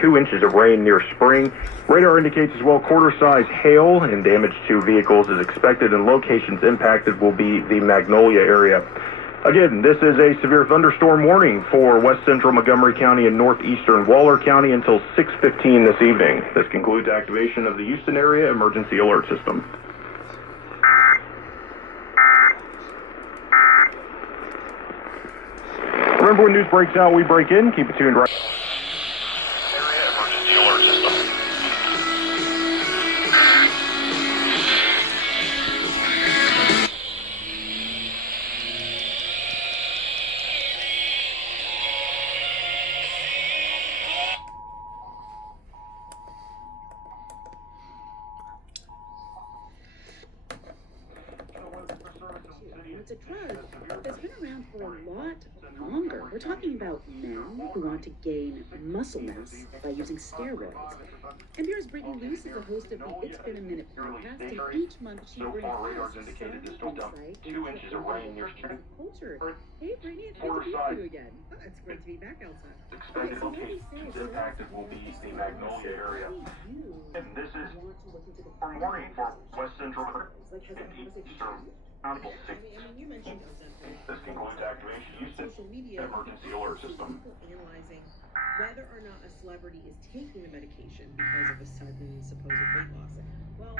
2 inches of rain near Spring. Radar indicates as well quarter-size hail and damage to vehicles is expected, and locations impacted will be the Magnolia area. Again, this is a severe thunderstorm warning for west central Montgomery County and northeastern Waller County until 6:15 this evening. This concludes activation of the Houston Area Emergency Alert System. Remember, when news breaks out, we break in. Keep it tuned right. Area Emergency Alert System. It's a drug that's been around for a lot longer. We're talking about men who want to gain muscle mass by using steroids. NPR's Brittany Luce is a host of the It's Been a Minute podcast, and each month she brings us some insight into culture. Hey, Brittany, it's good to be with you again. Oh, it's great to be back, Elsa. Expected locations impacted will be the Magnolia area. And this is our warning for west central and eastern. You mentioned Ozempic. This concludes activation. Houston Social media Emergency Alert System. Analyzing whether or not a celebrity is taking the medication because of a sudden supposed weight loss. Well,